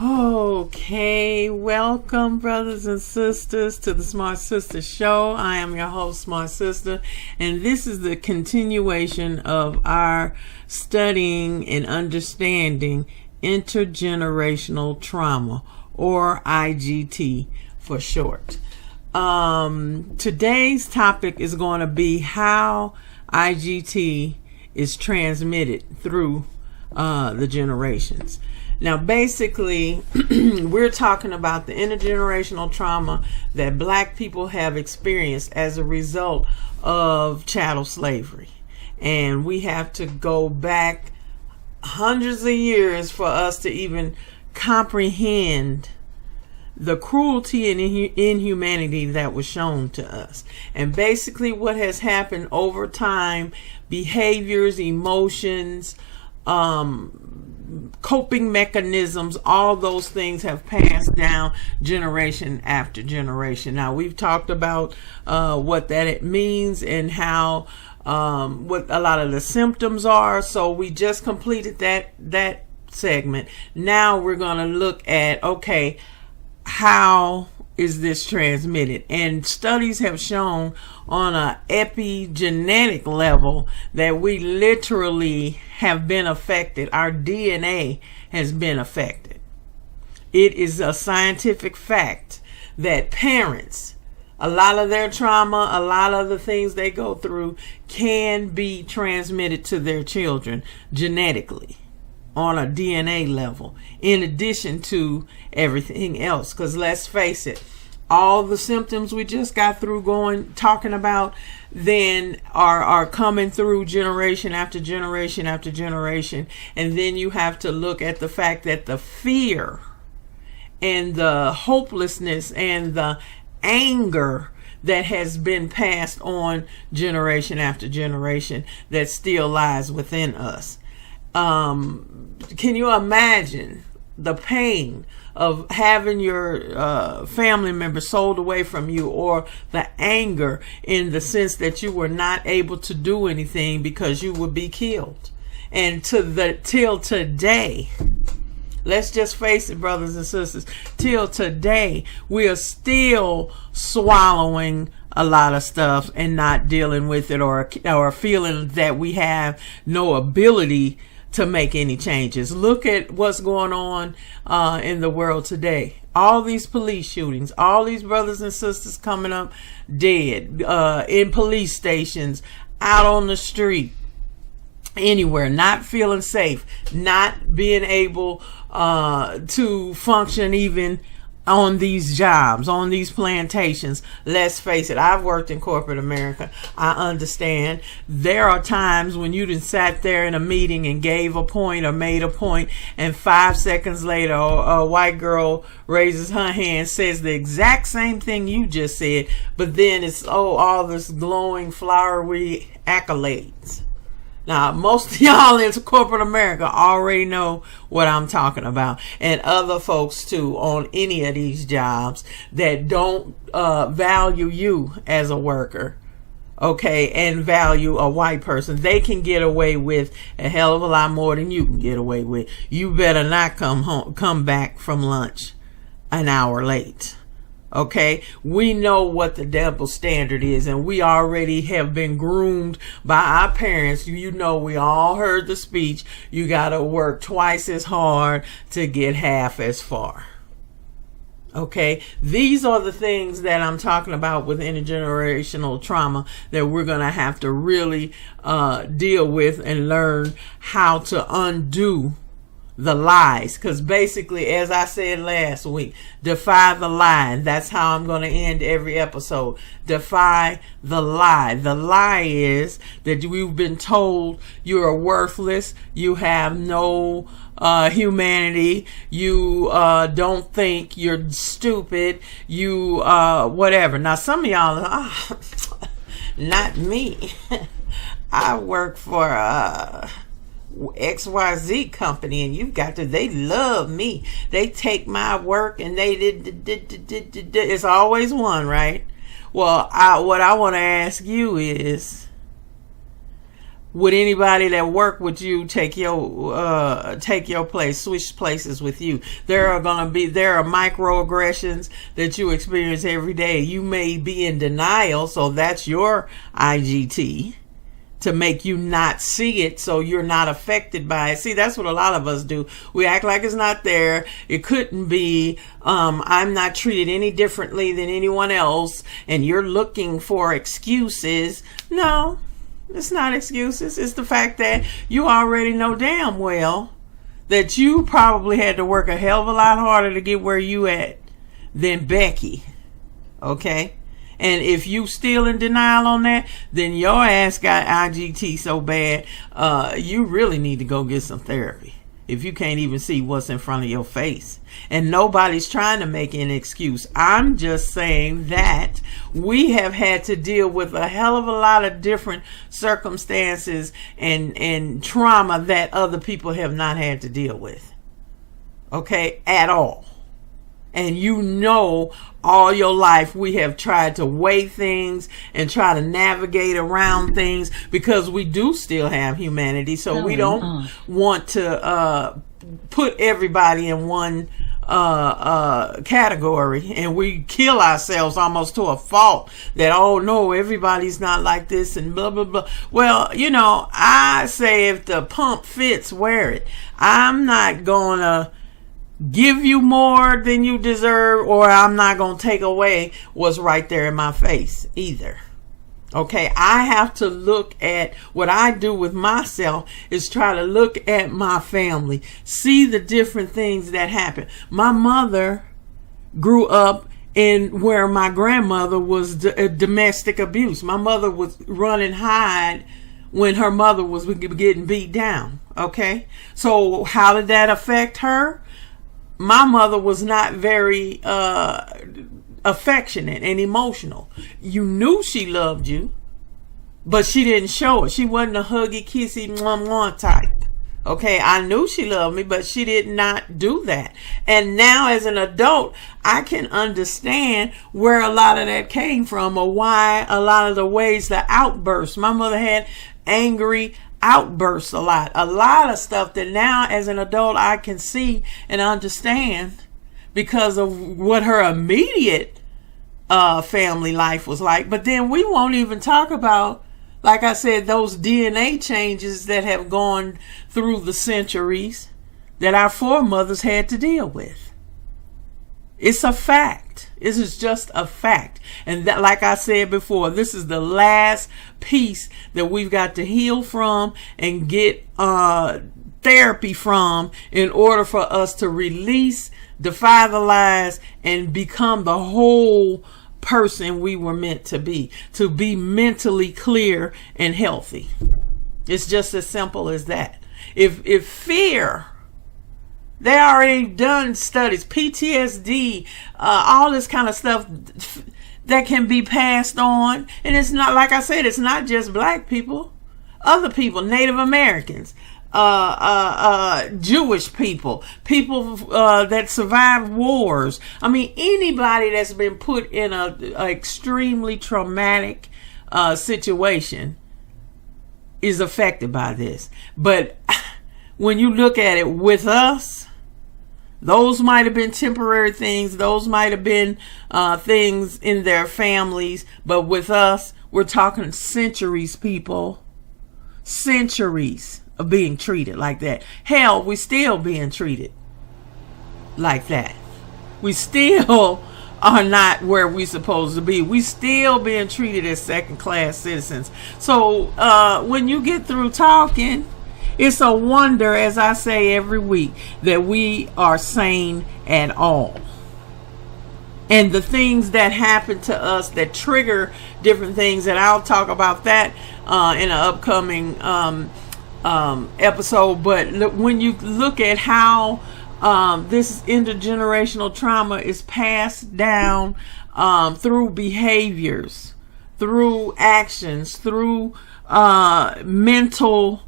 Okay, welcome brothers and sisters to the Smartsistah show. I am your host, Smartsistah, and this is the continuation of our studying and understanding intergenerational trauma, or IGT for short. Today's topic is going to be how IGT is transmitted through the generations. Now, basically, we're talking about the intergenerational trauma that Black people have experienced as a result of chattel slavery. And we have to go back hundreds of years for us to even comprehend the cruelty and inhumanity that was shown to us. And basically what has happened over time, behaviors, emotions, coping mechanisms, all those things have passed down generation after generation. Now, we've talked about what that means and how what a lot of the symptoms are. So we just completed that segment. Now we're going to look at, okay, how is this transmitted? And studies have shown on an epigenetic level that we literally have been affected. Our DNA has been affected. It is a scientific fact that parents, a lot of their trauma, a lot of the things they go through can be transmitted to their children genetically on a DNA level, in addition to everything else. Because let's face it, all the symptoms we just got through talking about then are coming through generation after generation after generation. And then you have to look at the fact that the fear and the hopelessness and the anger that has been passed on generation after generation that still lies within us. Can you imagine the pain of having your family member sold away from you, or the anger in the sense that you were not able to do anything because you would be killed? And till today, let's just face it, brothers and sisters, till today, we are still swallowing a lot of stuff and not dealing with it, or feeling that we have no ability to make any changes. Look at what's going on in the world today. All these police shootings, all these brothers and sisters coming up dead in police stations, out on the street, anywhere, not feeling safe, not being able to function even on these jobs, on these plantations. Let's face it, I've worked in corporate America. I understand there are times when you done sat there in a meeting and gave a point or made a point, and 5 seconds later a white girl raises her hand, says the exact same thing you just said, but then it's all this glowing flowery accolades. Now, most of y'all in corporate America already know what I'm talking about, and other folks too on any of these jobs that don't value you as a worker, okay, and value a white person. They can get away with a hell of a lot more than you can get away with. You better not come back from lunch an hour late. Okay, we know what the double standard is, and we already have been groomed by our parents. You know, we all heard the speech, you gotta work twice as hard to get half as far. Okay, these are the things that I'm talking about with intergenerational trauma that we're gonna have to really deal with and learn how to undo the lies. Because basically, as I said last week, defy the lie. And that's how I'm going to end every episode. Defy the lie. The lie is that we've been told you are worthless, you have no humanity, you don't think, you're stupid, you whatever. Now, some of y'all, not me. I work for XYZ company, and they love me. They take my work and they did. It's always one, right? Well, what I want to ask you is, would anybody that work with you take your place, switch places with you? There are microaggressions that you experience every day. You may be in denial, so that's your IGT, to make you not see it so you're not affected by it. See, that's what a lot of us do. We act like it's not there. It couldn't be. I'm not treated any differently than anyone else, and you're looking for excuses. No, it's not excuses. It's the fact that you already know damn well that you probably had to work a hell of a lot harder to get where you at than Becky. Okay? And if you still in denial on that, then your ass got IGT so bad, you really need to go get some therapy. If you can't even see what's in front of your face. And nobody's trying to make an excuse. I'm just saying that we have had to deal with a hell of a lot of different circumstances and trauma that other people have not had to deal with. Okay? At all. And you know, all your life we have tried to weigh things and try to navigate around things because we do still have humanity. So we don't want to put everybody in one category, and we kill ourselves almost to a fault that, oh no, everybody's not like this and blah blah blah. Well, you know, I say if the pump fits, wear it. I'm not gonna give you more than you deserve, or I'm not going to take away what's right there in my face either. Okay, I have to look at what I do with myself is try to look at my family, see the different things that happen. My mother grew up in where my grandmother was domestic abuse. My mother was run and hide when her mother was getting beat down. Okay, so how did that affect her? My mother was not very affectionate and emotional. You knew she loved you, but she didn't show it. She wasn't a huggy, kissy, mwah, mwah type. Okay, I knew she loved me, but she did not do that. And now as an adult, I can understand where a lot of that came from, or why a lot of the ways, the outbursts. My mother had angry outbursts a lot of stuff that now as an adult I can see and understand because of what her immediate family life was like. But then we won't even talk about, like I said, those DNA changes that have gone through the centuries that our foremothers had to deal with. It's a fact. This is just a fact. And that, like I said before, this is the last piece that we've got to heal from and get therapy from in order for us to release, defy the lies, and become the whole person we were meant to be mentally clear and healthy. It's just as simple as that. If fear, they already done studies, PTSD, all this kind of stuff that can be passed on. And it's not, like I said, it's not just black people, other people, Native Americans, Jewish people that survived wars. I mean, anybody that's been put in a extremely traumatic situation is affected by this. But when you look at it with us, those might have been temporary things. Those might have been things in their families. But with us, we're talking centuries, people. Centuries of being treated like that. Hell, we still being treated like that. We still are not where we supposed to be. We still being treated as second-class citizens. So when you get through talking, it's a wonder, as I say every week, that we are sane at all. And the things that happen to us that trigger different things, and I'll talk about that in an upcoming episode. But when you look at how this intergenerational trauma is passed down through behaviors, through actions, through mental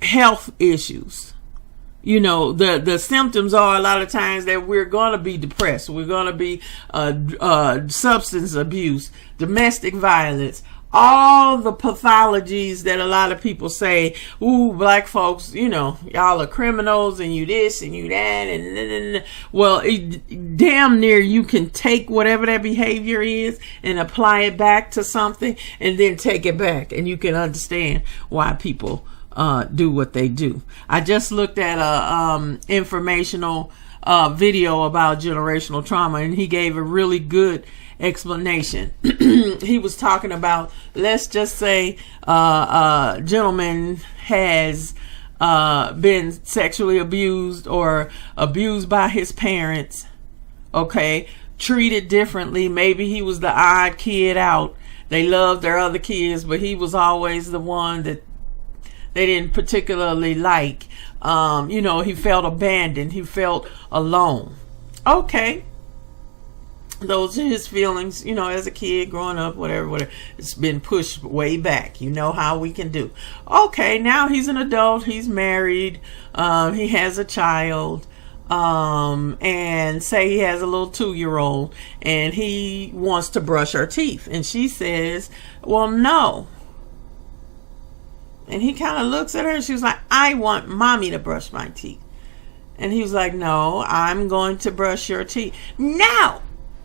health issues. You know, the symptoms are a lot of times that we're going to be depressed. We're going to be substance abuse, domestic violence, all the pathologies that a lot of people say, ooh, black folks, y'all are criminals and you this and you that. And well, damn near you can take whatever that behavior is and apply it back to something and then take it back. And you can understand why people do what they do. I just looked at a informational video about generational trauma, and he gave a really good explanation. He was talking about, let's just say a gentleman has been sexually abused or abused by his parents, okay, treated differently. Maybe he was the odd kid out. They loved their other kids, but he was always the one that they didn't particularly like. He felt abandoned. He felt alone. Okay. Those are his feelings, as a kid growing up, whatever. It's been pushed way back. You know how we can do. Okay, now he's an adult. He's married. He has a child. And say he has a little 2-year-old and he wants to brush her teeth. And she says, well, no. And he kind of looks at her and she's like, I want mommy to brush my teeth. And he was like, no, I'm going to brush your teeth. Now,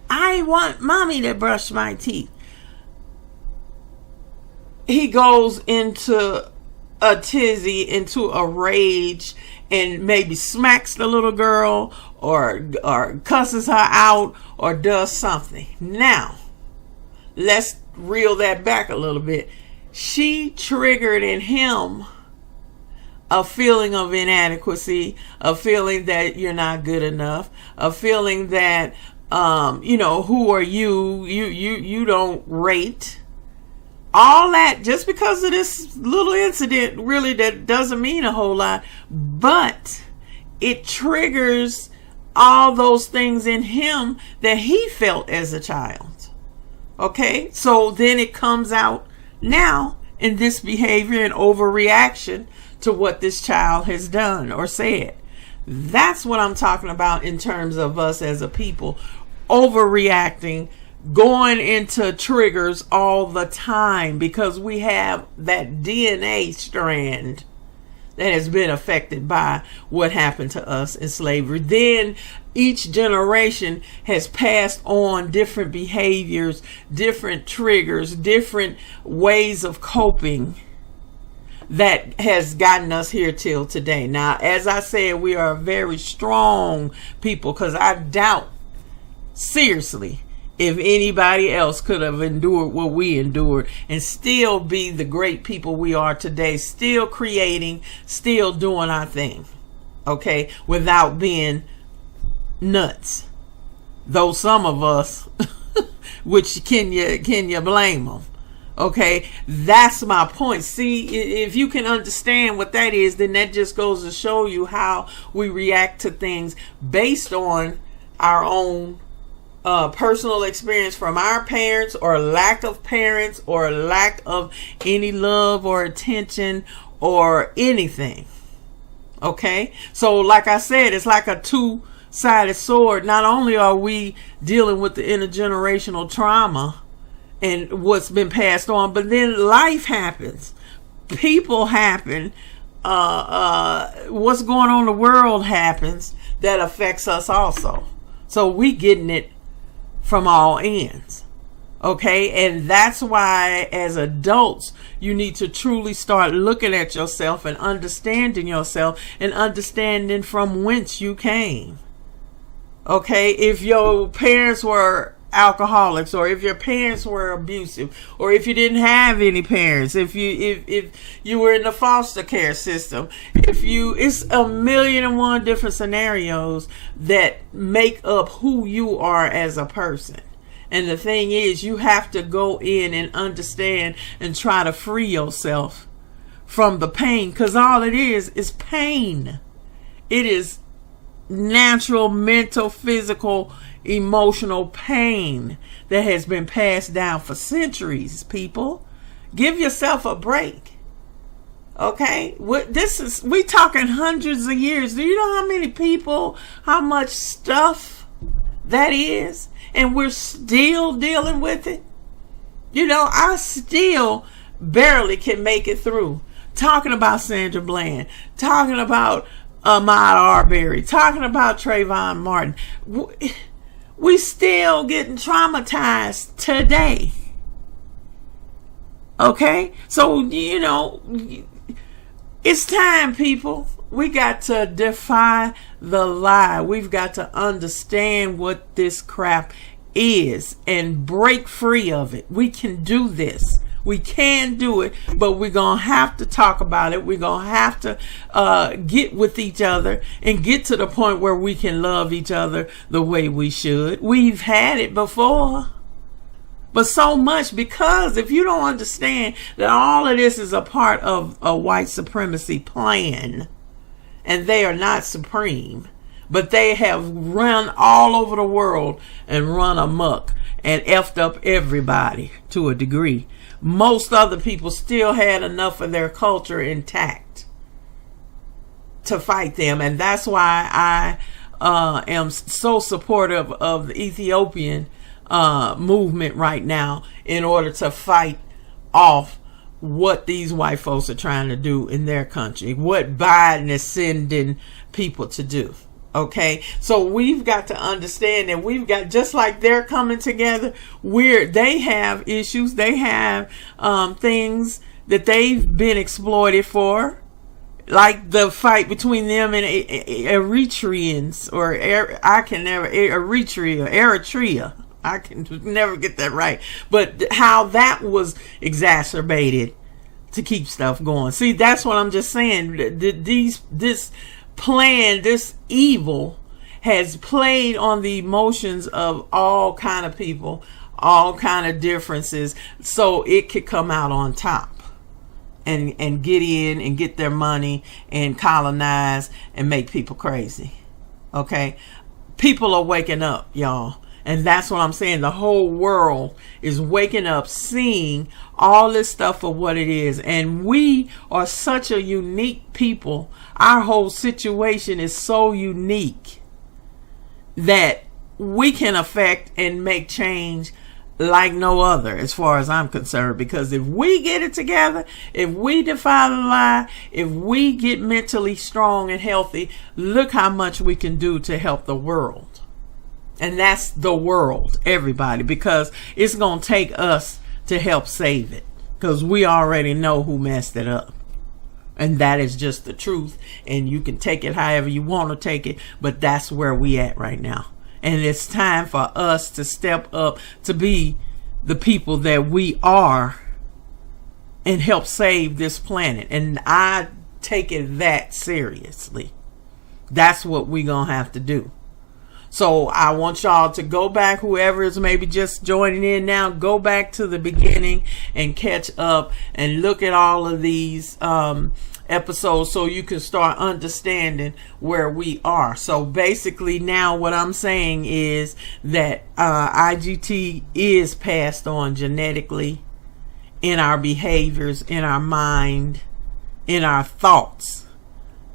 I want mommy to brush my teeth. He goes into a tizzy, into a rage, and maybe smacks the little girl or cusses her out or does something. Now, let's reel that back a little bit. She triggered in him a feeling of inadequacy, a feeling that you're not good enough, a feeling that who are you? You don't rate. All that just because of this little incident, really, that doesn't mean a whole lot, but it triggers all those things in him that he felt as a child. Okay, so then it comes out now in this behavior and overreaction to what this child has done or said. That's what I'm talking about in terms of us as a people overreacting, going into triggers all the time because we have that DNA strand that has been affected by what happened to us in slavery. Then each generation has passed on different behaviors, different triggers, different ways of coping that has gotten us here till today. Now, as I said, we are a very strong people because I doubt seriously if anybody else could have endured what we endured and still be the great people we are today, still creating, still doing our thing, okay, without being nuts. Though some of us, which can you blame them? Okay, that's my point. See, if you can understand what that is, then that just goes to show you how we react to things based on our own personal experience from our parents, or lack of parents, or lack of any love or attention or anything. Okay, so like I said, it's like a two-sided sword. Not only are we dealing with the intergenerational trauma and what's been passed on, but then life happens, people happen, what's going on in the world happens that affects us also. So we getting it from all ends. Okay, and that's why as adults you need to truly start looking at yourself and understanding yourself and understanding from whence you came. Okay, if your parents were alcoholics, or if your parents were abusive, or if you didn't have any parents, if you were in the foster care system, it's a million and one different scenarios that make up who you are as a person. And the thing is, you have to go in and understand and try to free yourself from the pain, because all it is pain. It is natural, mental, physical, emotional pain that has been passed down for centuries. People, give yourself a break. Okay, we talking hundreds of years. Do you know how many people, how much stuff that is, and we're still dealing with it? You know, I still barely can make it through talking about Sandra Bland, talking about Ahmaud Arbery, talking about Trayvon Martin. We still getting traumatized today. Okay? So, you know, it's time, people. We got to defy the lie. We've got to understand what this crap is and break free of it. We can do this. We can do it, but we're going to have to talk about it. We're going to have to get with each other and get to the point where we can love each other the way we should. We've had it before, but so much, because if you don't understand that all of this is a part of a white supremacy plan, and they are not supreme, but they have run all over the world and run amok and effed up everybody to a degree. Most other people still had enough of their culture intact to fight them. And that's why I am so supportive of the Ethiopian movement right now, in order to fight off what these white folks are trying to do in their country, what Biden is sending people to do. Okay, so we've got to understand that we've got, just like they're coming together, they have issues, they have things that they've been exploited for, like the fight between them and Eritreans, or Eritrea. I can never get that right, but how that was exacerbated to keep stuff going. See, that's what I'm just saying. This plan, this evil, has played on the emotions of all kind of people, all kind of differences, so it could come out on top and get in and get their money and colonize and make people crazy. Okay, people are waking up, y'all. And that's what I'm saying. The whole world is waking up, seeing all this stuff for what it is. And we are such a unique people. Our whole situation is so unique that we can affect and make change like no other, as far as I'm concerned. Because if we get it together, if we defy the lie, if we get mentally strong and healthy, look how much we can do to help the world. And that's the world, everybody, because it's going to take us to help save it, because we already know who messed it up. And that is just the truth. And you can take it however you want to take it, but that's where we at right now. And it's time for us to step up to be the people that we are and help save this planet. And I take it that seriously. That's what we're going to have to do. So I want y'all to go back, whoever is maybe just joining in now, go back to the beginning and catch up and look at all of these episodes so you can start understanding where we are. So basically now what I'm saying is that IGT is passed on genetically in our behaviors, in our mind, in our thoughts,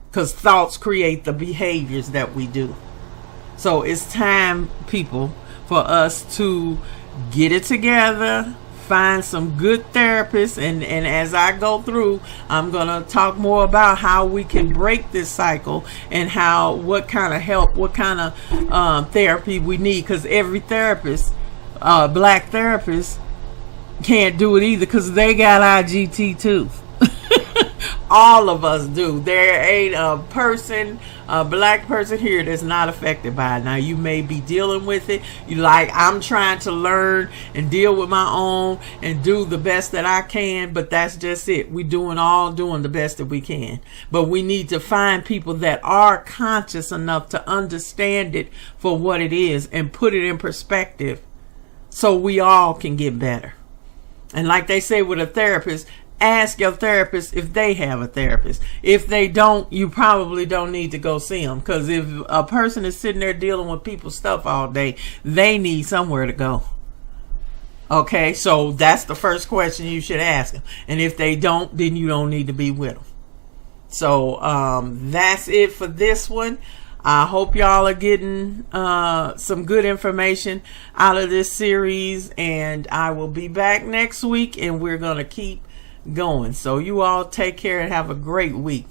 because thoughts create the behaviors that we do. So it's time, people, for us to get it together, find some good therapists, and as I go through, I'm going to talk more about how we can break this cycle and what kind of help, what kind of therapy we need, because every therapist, black therapist, can't do it either, because they got IGT too. All of us do. There ain't a black person here that's not affected by it. Now, you may be dealing with it. I'm trying to learn and deal with my own and do the best that I can, but that's just it. We doing the best that we can. But we need to find people that are conscious enough to understand it for what it is and put it in perspective so we all can get better. And like they say with a therapist, ask your therapist if they have a therapist. If they don't, you probably don't need to go see them, because if a person is sitting there dealing with people's stuff all day, they need somewhere to go. Okay, so that's the first question you should ask them. And if they don't, then you don't need to be with them. So that's it for this one. I hope y'all are getting some good information out of this series, and I will be back next week, and we're going to keep going. So you all take care and have a great week.